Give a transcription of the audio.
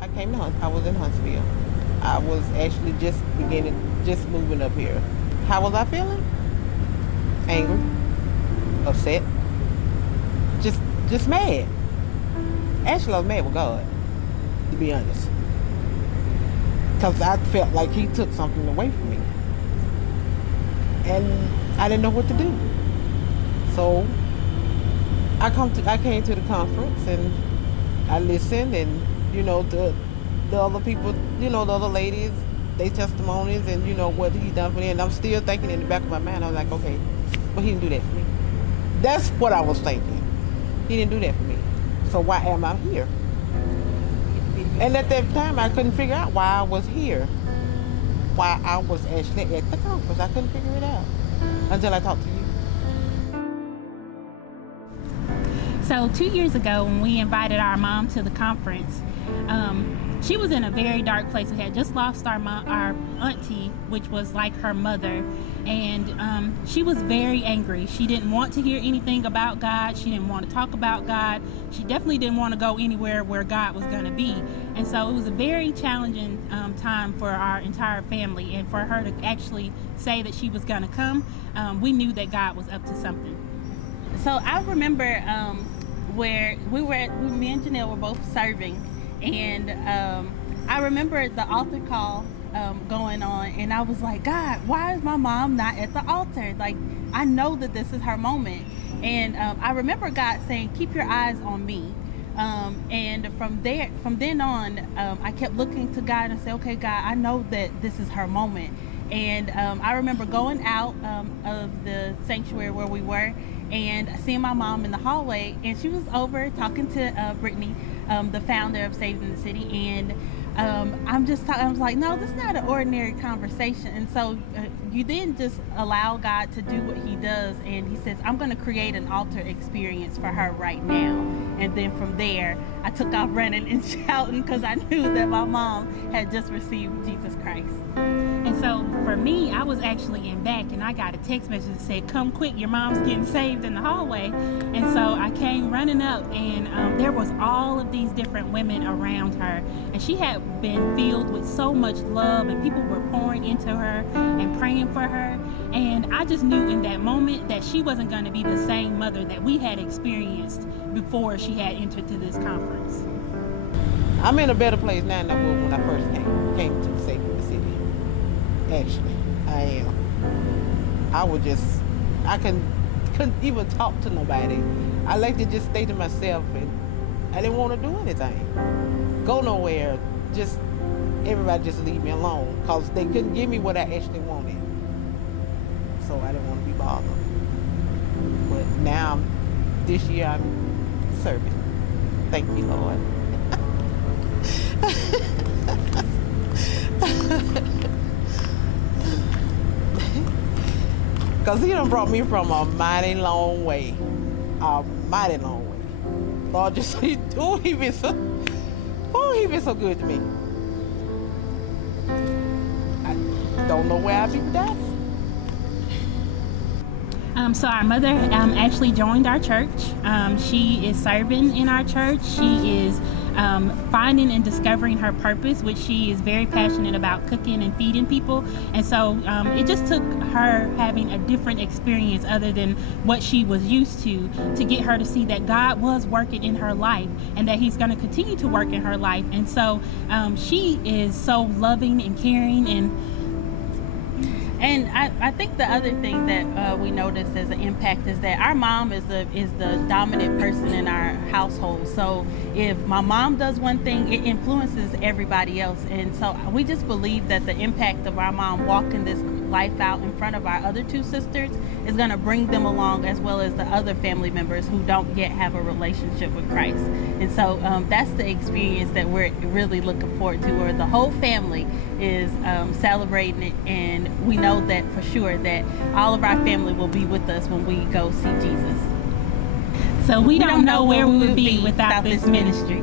I came to Hunt. I was in Huntsville. I was actually just moving up here. How was I feeling? Angry, upset, just just mad. Actually, I was mad with God, to be honest, because I felt like He took something away from me, and I didn't know what to do. So I came to the conference and I listened, and the other people, the other ladies, they testimonies, and what He done for them. And I'm still thinking in the back of my mind, I was like, okay, but He didn't do that for me. That's what I was thinking. He didn't do that for me. So why am I here? And at that time, I couldn't figure out why I was here. Why I was actually at the conference. I couldn't figure it out until I talked to you. So 2 years ago, when we invited our mom to the conference, she was in a very dark place. We had just lost our auntie, which was like her mother, and she was very angry. She didn't want to hear anything about God. She didn't want to talk about God. She definitely didn't want to go anywhere where God was going to be. And so it was a very challenging time for our entire family, and for her to actually say that she was going to come, we knew that God was up to something. So I remember where me and Janelle were both serving, and I remember the altar call going on, and I was like, God, why is my mom not at the altar? Like, I know that this is her moment. And I remember God saying, keep your eyes on me. And from then on, I kept looking to God and said, okay, God, I know that this is her moment. And I remember going out of the sanctuary where we were and seeing my mom in the hallway, and she was over talking to Brittany, the founder of Saving the City, and I was like, no, this is not an ordinary conversation. And so you then just allow God to do what He does, and He says, I'm going to create an altar experience for her right now. And then from there, I took off running and shouting, because I knew that my mom had just received Jesus Christ. And so for me, I was actually in back, and I got a text message that said, come quick, your mom's getting saved in the hallway. And so I came running up, and there was all of these different women around her, and she had been filled with so much love, and people were pouring into her and praying for her. And I just knew in that moment that she wasn't going to be the same mother that we had experienced before she had entered to this conference. I'm in a better place now than I was when I first came to Saving the City. Actually, I am. I couldn't even talk to nobody. I like to just stay to myself, and I didn't want to do anything, go nowhere. Just everybody just leave me alone, because they couldn't give me what I actually wanted. So I didn't want to be bothered. But now, this year, I'm serving. Thank you, Lord. Because He done brought me from a mighty long way. A mighty long way. Lord, just He been so good to me. I don't know where I've been at. So our mother actually joined our church. She is serving in our church. She is finding and discovering her purpose, which she is very passionate about, cooking and feeding people. And so it just took her having a different experience other than what she was used to get her to see that God was working in her life, and that He's going to continue to work in her life. And so she is so loving and caring, and I think the other thing that we noticed as an impact is that our mom is the dominant person in our household. So if my mom does one thing, it influences everybody else. And so we just believe that the impact of our mom walking this life out in front of our other two sisters is going to bring them along, as well as the other family members who don't yet have a relationship with Christ. And so that's the experience that we're really looking forward to, where the whole family is celebrating it, and we know that for sure that all of our family will be with us when we go see Jesus. So we don't know where we would be without this ministry.